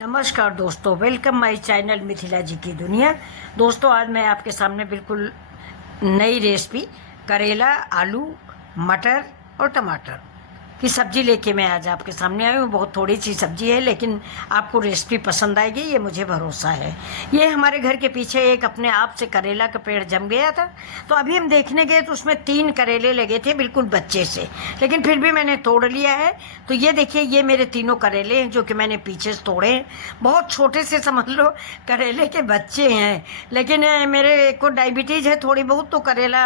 नमस्कार दोस्तों, welcome my channel Mithila जी की दुनिया। दोस्तों, आज मैं आपके सामने बिल्कुल नई रेसिपी करेला, आलू, मटर और टमाटर की सब्जी लेके मैं आज आपके सामने आई हूँ। बहुत थोड़ी सी सब्जी है, लेकिन आपको रेसिपी पसंद आएगी, ये मुझे भरोसा है। ये हमारे घर के पीछे एक अपने आप से करेला का पेड़ जम गया था, तो अभी हम देखने गए तो उसमें 3 करेले लगे थे बिल्कुल बच्चे से, लेकिन फिर भी मैंने तोड़ लिया है। तो ये देखिए, ये मेरे तीनों करेले हैं जो कि मैंने पीछे से तोड़े हैं। बहुत छोटे से समझ लो करेले के बच्चे हैं, लेकिन मेरे को डायबिटीज़ है थोड़ी बहुत, तो करेला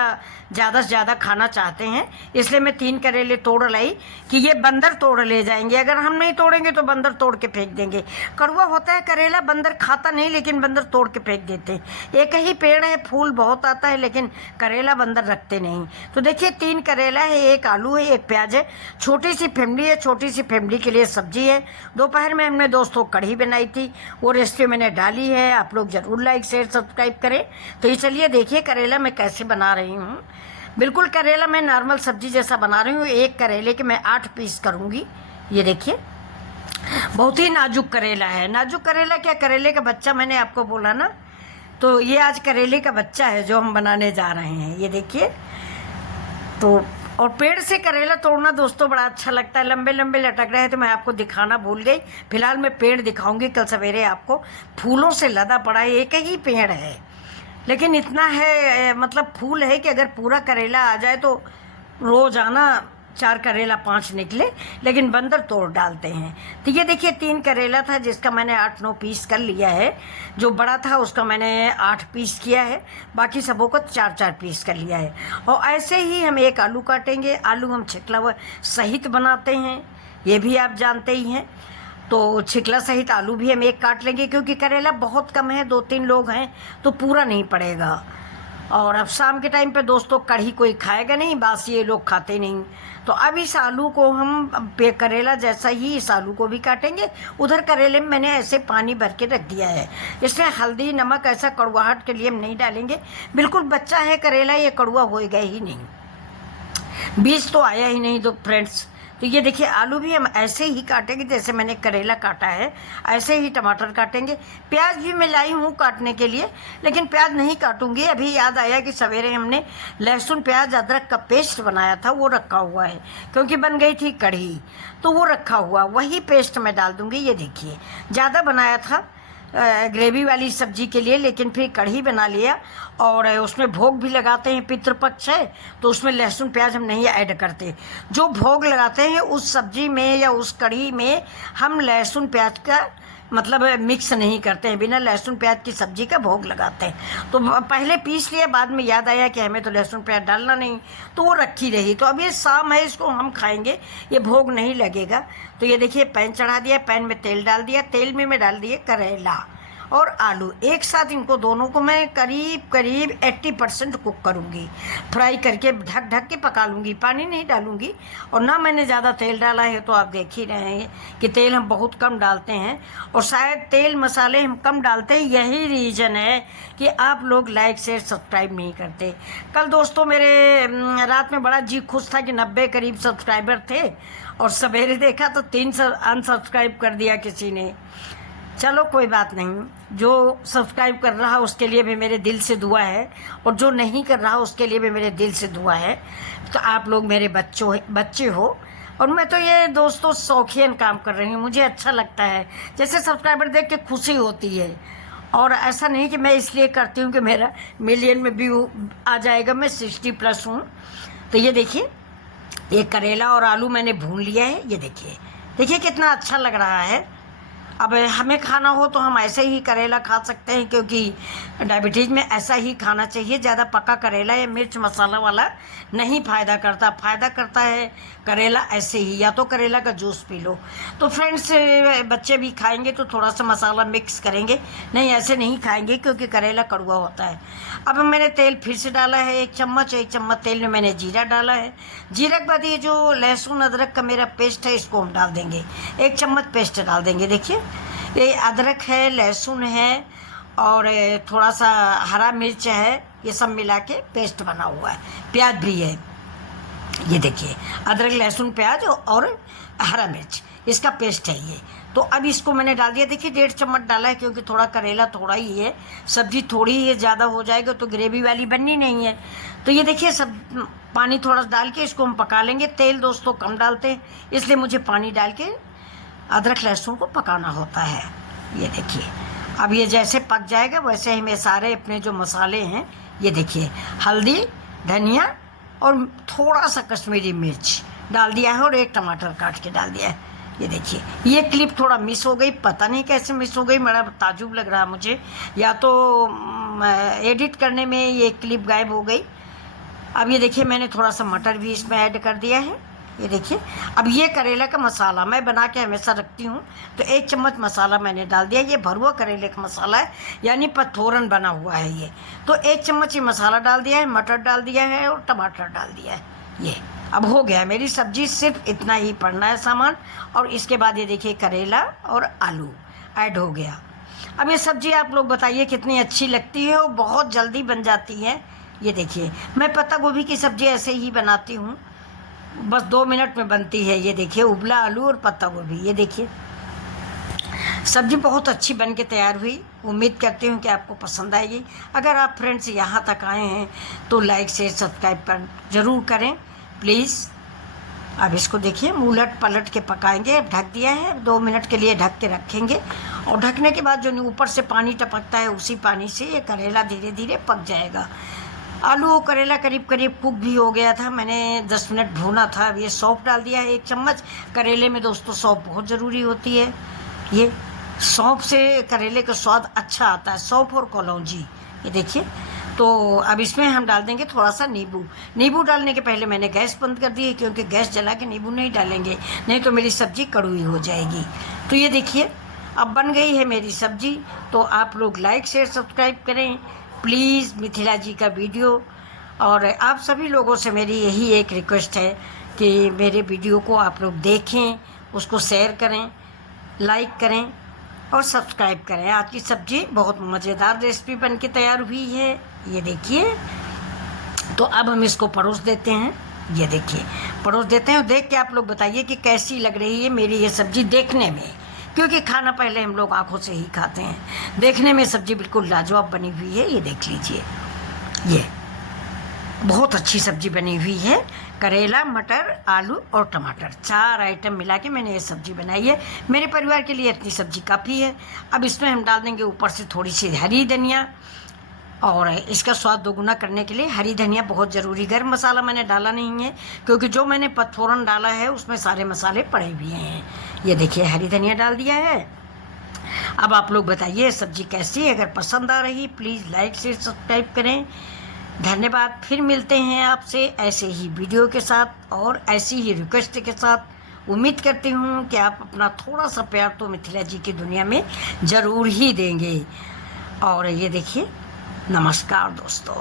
ज़्यादा से ज़्यादा खाना चाहते हैं, इसलिए मैं 3 करेले तोड़ लाई कि ये बंदर तोड़ ले जाएंगे। अगर हम नहीं तोड़ेंगे तो बंदर तोड़ के फेंक देंगे। कड़वा होता है करेला, बंदर खाता नहीं, लेकिन बंदर तोड़ के फेंक देते हैं। एक ही पेड़ है, फूल बहुत आता है, लेकिन करेला बंदर रखते नहीं। तो देखिए, 3 करेला है, 1 आलू है, 1 प्याज है। छोटी सी फैमिली है, छोटी सी फैमिली के लिए सब्जी है। दोपहर में हमने दोस्तों कढ़ी बनाई थी, वो रेसिपी मैंने डाली है। आप लोग ज़रूर लाइक शेयर सब्सक्राइब करें। तो ये चलिए देखिए करेला मैं कैसे बना रही हूँ। बिल्कुल करेला मैं नॉर्मल सब्जी जैसा बना रही हूँ। 1 करेले के मैं 8 पीस करूँगी। ये देखिए, बहुत ही नाजुक करेला है। नाजुक करेला क्या, करेले का बच्चा मैंने आपको बोला ना, तो ये आज करेले का बच्चा है जो हम बनाने जा रहे हैं। ये देखिए, तो और पेड़ से करेला तोड़ना दोस्तों बड़ा अच्छा लगता है। लंबे लंबे लटक रहे हैं तो मैं आपको दिखाना भूल गई। फिलहाल मैं पेड़ दिखाऊंगी, कल सवेरे आपको। फूलों से लदा पड़ा है, एक ही पेड़ है, लेकिन इतना है, मतलब फूल है कि अगर पूरा करेला आ जाए तो रोजाना 4 करेला 5 निकले, लेकिन बंदर तोड़ डालते हैं। तो ये देखिए, 3 करेला था जिसका मैंने 8-9 पीस कर लिया है। जो बड़ा था उसका मैंने 8 पीस किया है, बाकी सबों को 4-4 पीस कर लिया है। और ऐसे ही हम 1 आलू काटेंगे। आलू हम छिकला हुआ सहित बनाते हैं, ये भी आप जानते ही हैं। तो छिकला सहित आलू भी हम 1 काट लेंगे, क्योंकि करेला बहुत कम है, 2-3 लोग हैं तो पूरा नहीं पड़ेगा। और अब शाम के टाइम पे दोस्तों कढ़ी कोई खाएगा नहीं, बासी ये लोग खाते नहीं। तो अब इस आलू को हम करेला जैसा ही इस आलू को भी काटेंगे। उधर करेले में मैंने ऐसे पानी भर के रख दिया है, इसमें हल्दी नमक ऐसा कड़वाहट के लिए हम नहीं डालेंगे। बिल्कुल बच्चा है करेला, ये कड़वा होएगा ही नहीं, बीज तो आया ही नहीं। तो फ्रेंड्स, तो ये देखिए, आलू भी हम ऐसे ही काटेंगे जैसे मैंने करेला काटा है, ऐसे ही टमाटर काटेंगे। प्याज भी मैं लाई हूँ काटने के लिए, लेकिन प्याज नहीं काटूंगी। अभी याद आया कि सवेरे हमने लहसुन प्याज अदरक का पेस्ट बनाया था, वो रखा हुआ है, क्योंकि बन गई थी कढ़ी, तो वो रखा हुआ, वही पेस्ट मैं डाल दूँगी। ये देखिए, ज़्यादा बनाया था ग्रेवी वाली सब्जी के लिए, लेकिन फिर कढ़ी बना लिया। और उसमें भोग भी लगाते हैं, पितृपक्ष है तो उसमें लहसुन प्याज हम नहीं ऐड करते। जो भोग लगाते हैं उस सब्जी में या उस कढ़ी में हम लहसुन प्याज का मतलब मिक्स नहीं करते हैं, बिना लहसुन प्याज की सब्जी का भोग लगाते हैं। तो पहले पीस लिया, बाद में याद आया कि हमें तो लहसुन प्याज डालना नहीं, तो वो रखी रही। तो अब ये शाम है, इसको हम खाएंगे, ये भोग नहीं लगेगा। तो ये देखिए, पैन चढ़ा दिया, पैन में तेल डाल दिया, तेल में मैं डाल दिए करेला और आलू एक साथ। इनको दोनों को मैं करीब करीब 80% कुक करूँगी, फ्राई करके ढक ढक के पका लूँगी, पानी नहीं डालूँगी। और ना मैंने ज़्यादा तेल डाला है, तो आप देख ही रहे हैं कि तेल हम बहुत कम डालते हैं। और शायद तेल मसाले हम कम डालते हैं, यही रीज़न है कि आप लोग लाइक शेयर सब्सक्राइब नहीं करते। कल दोस्तों मेरे रात में बड़ा जी खुश था कि 90 करीब सब्सक्राइबर थे, और सवेरे देखा तो 3 अनसब्सक्राइब कर दिया किसी ने। चलो कोई बात नहीं, जो सब्सक्राइब कर रहा उसके लिए भी मेरे दिल से दुआ है, और जो नहीं कर रहा उसके लिए भी मेरे दिल से दुआ है। तो आप लोग मेरे बच्चे हो, और मैं तो ये दोस्तों शौकीन काम कर रही हूँ, मुझे अच्छा लगता है। जैसे सब्सक्राइबर देख के खुशी होती है, और ऐसा नहीं कि मैं इसलिए करती हूँ कि मेरा मिलियन में व्यू आ जाएगा। मैं 60+ हूँ। तो ये देखिए, ये करेला और आलू मैंने भून लिया है। ये देखिए, देखिए कितना अच्छा लग रहा है। अब हमें खाना हो तो हम ऐसे ही करेला खा सकते हैं, क्योंकि डायबिटीज़ में ऐसा ही खाना चाहिए। ज़्यादा पका करेला या मिर्च मसाला वाला नहीं फ़ायदा करता। फ़ायदा करता है करेला ऐसे ही, या तो करेला का जूस पी लो। तो फ्रेंड्स, बच्चे भी खाएंगे तो थोड़ा सा मसाला मिक्स करेंगे, नहीं ऐसे नहीं खाएंगे, क्योंकि करेला कड़वा होता है। अब मैंने तेल फिर से डाला है 1 चम्मच। 1 चम्मच तेल में मैंने जीरा डाला है। जीरा के बाद ये जो लहसुन अदरक का मेरा पेस्ट है, इसको हम डाल देंगे। 1 चम्मच पेस्ट डाल देंगे। देखिए, ये अदरक है, लहसुन है, और थोड़ा सा हरा मिर्च है, ये सब मिला के पेस्ट बना हुआ है। प्याज भी है, ये देखिए, अदरक लहसुन प्याज और हरा मिर्च, इसका पेस्ट है ये। तो अब इसको मैंने डाल दिया। देखिए 1.5 चम्मच डाला है क्योंकि थोड़ा करेला थोड़ा ही है, सब्जी थोड़ी ही है, ज़्यादा हो जाएगा तो ग्रेवी वाली बननी नहीं है। तो ये देखिए सब पानी थोड़ा डाल के इसको हम पका लेंगे। तेल दोस्तों कम डालते हैं इसलिए मुझे पानी डाल के अदरक लहसुन को पकाना होता है। ये देखिए अब ये जैसे पक जाएगा वैसे ही मैं सारे अपने जो मसाले हैं, ये देखिए हल्दी, धनिया और थोड़ा सा कश्मीरी मिर्च डाल दिया है और 1 टमाटर काट के डाल दिया है। ये देखिए ये क्लिप थोड़ा मिस हो गई, पता नहीं कैसे मिस हो गई, बड़ा ताजुब लग रहा मुझे, या तो एडिट करने में ये क्लिप गायब हो गई। अब ये देखिए मैंने थोड़ा सा मटर भी इसमें ऐड कर दिया है। ये देखिए अब ये करेला का मसाला मैं बना के हमेशा रखती हूँ, तो 1 चम्मच मसाला मैंने डाल दिया। ये भरुआ करेले का मसाला है, यानी पथोरन बना हुआ है ये। तो 1 चम्मच ये मसाला डाल दिया है, मटर डाल दिया है और टमाटर डाल दिया है। ये अब हो गया मेरी सब्जी, सिर्फ इतना ही पड़ना है सामान। और इसके बाद ये देखिए करेला और आलू ऐड हो गया। अब ये सब्जी आप लोग बताइए कितनी अच्छी लगती है और बहुत जल्दी बन जाती है। ये देखिए मैं पत्ता गोभी की सब्जी ऐसे ही बनाती हूँ, बस 2 मिनट में बनती है। ये देखिए उबला आलू और पत्ता गोभी। ये देखिए सब्जी बहुत अच्छी बन के तैयार हुई। उम्मीद करती हूँ कि आपको पसंद आएगी। अगर आप फ्रेंड्स यहाँ तक आए हैं तो लाइक शेयर सब्सक्राइब कर ज़रूर करें प्लीज़। अब इसको देखिए उलट पलट के पकाएंगे। अब ढक दिया है, 2 मिनट के लिए ढक के रखेंगे और ढकने के बाद जो ऊपर से पानी टपकता है उसी पानी से ये करेला धीरे धीरे पक जाएगा। आलू और करेला करीब करीब कुक भी हो गया था, मैंने 10 मिनट भूना था। अब ये सौंफ डाल दिया है 1 चम्मच। करेले में दोस्तों सौंफ बहुत ज़रूरी होती है। ये सौंफ से करेले का स्वाद अच्छा आता है, सौंफ और कलौंजी। ये देखिए तो अब इसमें हम डाल देंगे थोड़ा सा नींबू। नींबू डालने के पहले मैंने गैस बंद कर दी है क्योंकि गैस जला के नींबू नहीं डालेंगे, नहीं तो मेरी सब्ज़ी कड़वी हो जाएगी। तो ये देखिए अब बन गई है मेरी सब्ज़ी। तो आप लोग लाइक शेयर सब्सक्राइब करें प्लीज़ मिथिला जी का वीडियो। और आप सभी लोगों से मेरी यही एक रिक्वेस्ट है कि मेरे वीडियो को आप लोग देखें, उसको शेयर करें, लाइक करें और सब्सक्राइब करें। आज की सब्ज़ी बहुत मज़ेदार रेसिपी बन के तैयार हुई है। ये देखिए तो अब हम इसको परोस देते हैं। ये देखिए परोस देते हैं। देख के आप लोग बताइए कि कैसी लग रही है मेरी ये सब्ज़ी देखने में, क्योंकि खाना पहले हम लोग आँखों से ही खाते हैं। देखने में सब्ज़ी बिल्कुल लाजवाब बनी हुई है। ये देख लीजिए ये बहुत अच्छी सब्ज़ी बनी हुई है। करेला, मटर, आलू और टमाटर 4 आइटम मिला के मैंने ये सब्ज़ी बनाई है। मेरे परिवार के लिए इतनी सब्ज़ी काफ़ी है। अब इसमें हम डाल देंगे ऊपर से थोड़ी सी हरी धनिया, और इसका स्वाद दोगुना करने के लिए हरी धनिया बहुत ज़रूरी। गरम मसाला मैंने डाला नहीं है क्योंकि जो मैंने पचफोरन डाला है उसमें सारे मसाले पड़े हुए हैं। ये देखिए हरी धनिया डाल दिया है। अब आप लोग बताइए सब्ज़ी कैसी है। अगर पसंद आ रही प्लीज़ लाइक शेयर सब्सक्राइब करें। धन्यवाद। फिर मिलते हैं आपसे ऐसे ही वीडियो के साथ और ऐसी ही रिक्वेस्ट के साथ। उम्मीद करती हूँ कि आप अपना थोड़ा सा प्यार तो मिथिला जी की दुनिया में ज़रूर ही देंगे। और ये देखिए नमस्कार दोस्तों।